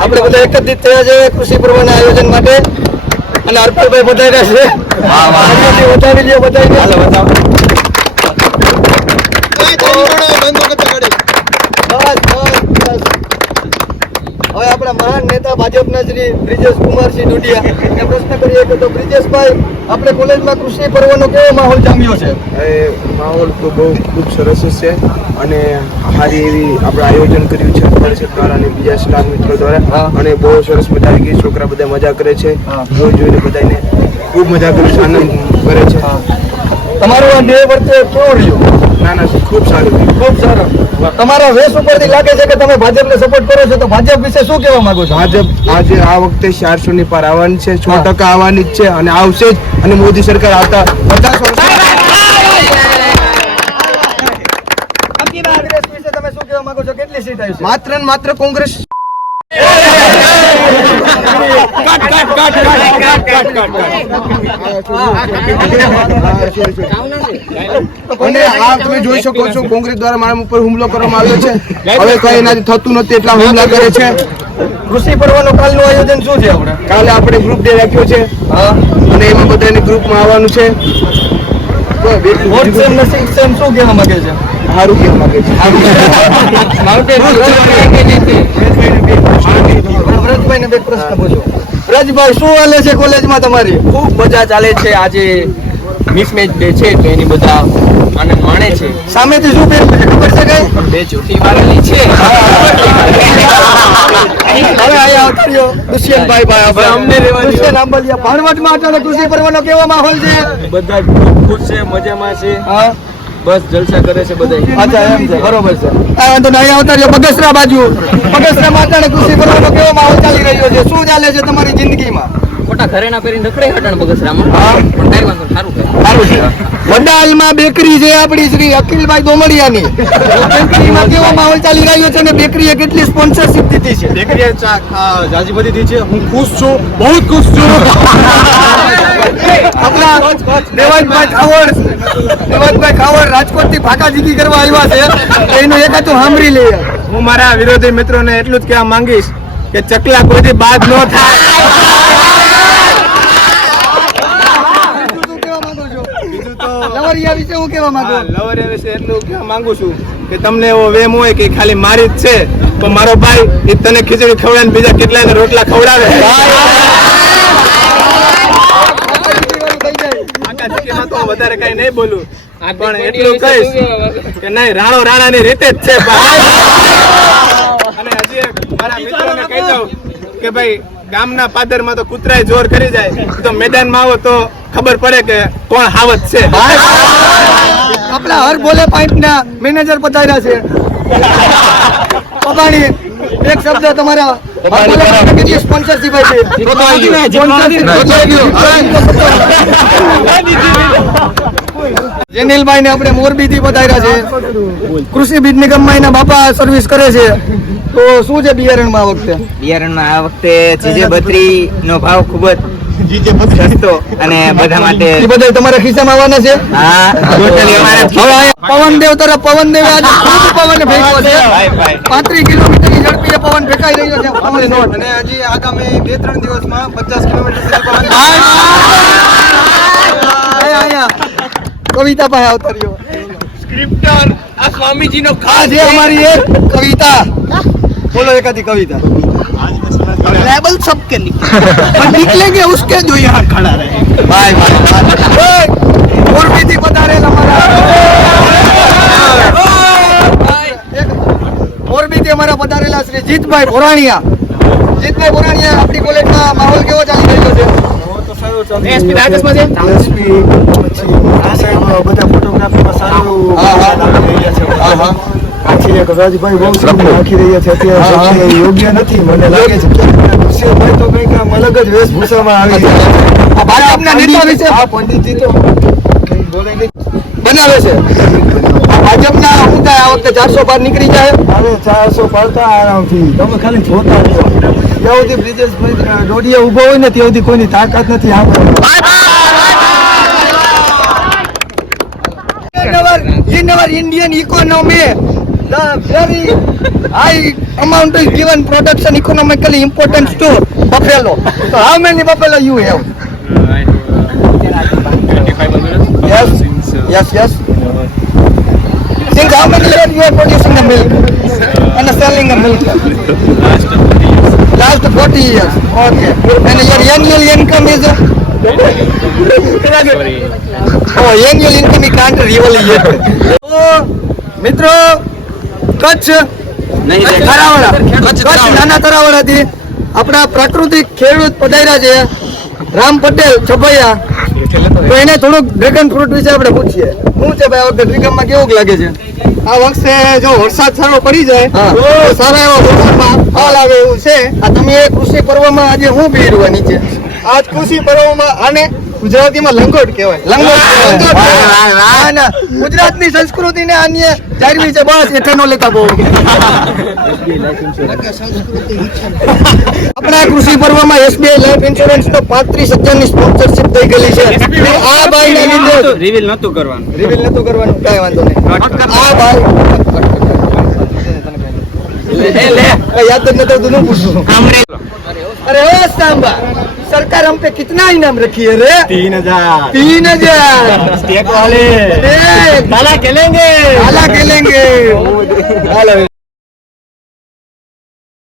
આપણે બધા એકત્રિત થયા છે કૃષિ પર્વના આયોજન માટે અને હરપાલભાઈ બધાય છે. વધાવી લ્યો બધાય. હાલો બતાવો. હવે આપણા મહાન નેતા ભાજપના શ્રી બ્રિજેશ કુમારસિંહ ડોડિયા પ્રશ્ન કરીએ કે તો બ્રિજેશભાઈ આપણે કોલેજમાં કૃષિ પર્વનો કેવો માહોલ જામ્યો છે? માહોલ તો બહુ ખૂબ સરસ છે અને સારી એવી આપણે આયોજન કર્યું છે પરિષદ દ્વારા અને બીજા સ્ટાફ મિત્રો દ્વારા અને બહુ સરસ મજા આવી ગઈ. છોકરા બધા મજા કરે છે, જોઈને બધાને ખૂબ મજા કરે છે, આનંદ કરે છે. તમારું આ 2 વર્ષે કેવું રહ્યું? ના ખૂબ સારું, ખૂબ સારું. તમારા વેશ ઉપરથી લાગે છે કે તમે ભાજપને સપોર્ટ કરો છો, તો ભાજપ વિશે શું કહેવા માંગો છો? ભાજપ આજે આ વખતે 400 ની પાર આવવાની છે, 100% આવવાની જ છે અને આવશે જ. અને મોદી સરકાર આવતા 50 વર્ષ વિશે તમે શું કહેવા માંગો છો? કેટલી સીટ આવી છે? માત્ર ને માત્ર કોંગ્રેસ. અને આ તમે જોઈ શકો છો કોંગ્રેસ દ્વારા મારા ઉપર હુમલો કરવામાં આવ્યો છે. હવે કઈ એનાથી થતું નથી એટલા હુમલા કરે છે. કૃષિ પર્વનો કાલનું આયોજન શું છે? આપણે કાલે આપણે ગ્રુપ ડે રાખ્યો છે અને એમાં બધાને ગ્રુપમાં આવવાનું છે. વોટ સેમ નસીબ સેમ શું કહેવા માંગે છે? સારું કહેવા માંગે છે. વ્રજભાઈને બે પ્રશ્ન પૂછો. વ્રજભાઈ શું હાલે છે કોલેજમાં તમારી? ખૂબ મજા ચાલે છે. આજે મિસમેચ ડે છે તો એની બધા આનંદ માણે છે. સામેથી શું પહેર્યું છે ખબર છે કઈ? 2 ચોટી વાળેલી છે. હવે આયા આવતીઓ દુષ્યંતભાઈ ભાઈ અમને દુષ્યંત આંબલિયા ભાણવડમાં અત્યારે કૃષિ પર્વનો કેવો માહોલ છે? બધા ખૂબ ખુશ છે, મજામાં છે. હા બસ જલસા કરે છે બધા. અચ્છા એમ છે, બરોબર છે. આ વાંધો નહીં. અહીંયા આવતા રહ્યો બગસરા બાજુ. બગસરામાં અત્યારે કૃષિ પર્વનો કેવો માહોલ ચાલી રહ્યો છે? શું ચાલે છે તમારી જિંદગીમાં? મોટા ઘરેણા પહેરીને રખડે હટણ બગસરામાં, પણ કઈ વાંધો સારું છે. સારું છે. વડાલમાં બેકરી છે આપણી શ્રી અખિલભાઈ દોમડિયાની. બેકરીમાં કેવો માહોલ ચાલી રહ્યો છે અને બેકરીએ કેટલી સ્પોન્સરશિપ દીધી છે? બેકરીએ જાજી બધી દી છે. હું ખુશ છું, બહુ જ ખુશ છું. આપણા દેવાજભાઈ ખાવડ રાજકોટથી ફાકા જીગી કરવા આવ્યા છે. એનું એકાતું સાંભળી લઈએ. હું મારા વિરોધી મિત્રોને એટલું જ કહેવા માંગીશ કે ચકલા કોઈથી બાદ ન થાય. લવરિયા વિશે હું કહેવા માંગુ? લવરિયા વિશે એટલું કહેવા માંગુ છું કે તમને એવો વેમ હોય કે ખાલી મારી જ છે, તો મારો ભાઈ એ તને ખીચડી ખવડાવે બીજા કેટલાય રોટલા ખવડાવે. તો વધારે કઈ નહીં બોલું, પણ એટલું કહીશ કે નહીં, રાણો રાણાની રીતે જ છે. અને હજી મારા મિત્રોને કહી દઉં કે ભાઈ ગામના પાદરમાં તો કૂતરાય જોર કરી જાય, તો મેદાનમાં આવો તો ખબર પડે કે કોણ હાવત છે. આપણા હર બોલે પાઇપના મેનેજર પધાર્યા છે. પબાણી એક શબ્દ તમારા કેટલી સ્પોન્સરશિપ છે? જેનિલભાઈ ને આપણે મોરબીથી પધાર્યા છે. કૃષિ બીજ નિગમમાં એના બાપા સર્વિસ કરે છે. તો શું છે બિયારણમાં આ વખતે? બિયારણમાં આ વખતે GJ32 નો ભાવ ખૂબ જ સસ્તો અને બધા માટે. એ બધા તમારા ખિસ્સામાં આવવાના છે? હા, ટોટલી અમારા. હવે પવનદેવ તરફ પવનદેવ આજે ખૂબ પવન ફેંક્યો છે. 35 કિલોમીટરની ઝડપીએ પવન ફેંકાઈ રહ્યો છે. અને હજી આગામી 2-3 દિવસમાં 50 કિલોમીટર કવિતા પાસે આવતા રહ્યો. સ્ક્રિપ્ટર આ સ્વામીજીનો આ છે અમારી એક કવિતા. બોલો એકાદી કવિતા. लेवल सबके निकलेंगे उसके जो यहाँ खड़ा रहे. ભાઈ મોરબીથી પધારેલા મોરબીથી અમારા પધારેલા શ્રી જીતભાઈ ભોરાણીયા. જીતભાઈ ભોરાણીયા, આપણી કોલેજમાં માહોલ કેવો ચાલી રહ્યો છે? બધા ફોટોગ્રાફીમાં સારું રાજભાઈ બહુ નાખી રહ્યા છે અત્યારે. યોગ્ય નથી મને લાગે છે. ભાઈ તો કઈક આમ અલગ જ વેશભૂષામાં આવી ગયા. ભાજપના નેતા વિશે આ પંડિતજી તો બોલે નહીં બનાવે છે. ભાજપના શું થાય આ વખતે 400 પાર નીકળી જાય? હવે 400 પાડતા આરામથી. તમે ખાલી જોતા રહો. ત્યાં સુધી બ્રિજેશભાઈ ડોડિયા ઉભો હોય ને ત્યાં સુધી કોઈની તાકાત નથી. In Indian economy the very high amount is given production economically importance to buffalo. So how many buffalo you have? I have 25 buffaloes. Yes. Since Yes. Since how many years you are producing the milk and selling the milk? last 40 years. Last 40 years. Okay. And your annual income is? Sorry. Oh, annual income you can't really get. So, મિત્રો કચ્છ નાના તરાવડાથી આપણા પ્રાકૃતિક ખેડૂત પધાર્યા છે રામ પટેલ છભૈયા. તો એને થોડુંક ડ્રેગન ફ્રૂટ વિશે આપણે પૂછીએ. શું છે ભાઈ આ વખતે ડ્રેગનમાં કેવું લાગે છે? આ વખતે જો વરસાદ સારો પડી જાય હા. તો સારા એવા વરસાદમાં ફળ આવે એવું છે. આ તમે એ કૃષિ પર્વમાં આજે શું પહેર્યું નીચે? આજ કૃષિ પર્વમાં આને ગુજરાતીમાં લંગોટ કહેવાય. લંગોટ. ના, ના. ગુજરાતની સંસ્કૃતિને અન્ય જાળવી છે બસ એઠાનો લેતા બહુ. આપણા કૃષિ પર્વમાં SBI લાઈફ ઇન્સ્યોરન્સ તો 35,000 ની સ્પોન્સરશિપ થઈ ગયેલી છે. આ ભાઈના લીધે રિવીલ નતું કરવાનું. રિવીલ નતું કરવાનું, કાંઈ વાંધો નહીં. આ ભાઈ યાદ જ નતો તું પૂછું. अरे ओ सांबा, सरकार हम पे कितना इनाम रखी है रे? 3,000 સ્ટેટ વાલે काला खेलेंगे।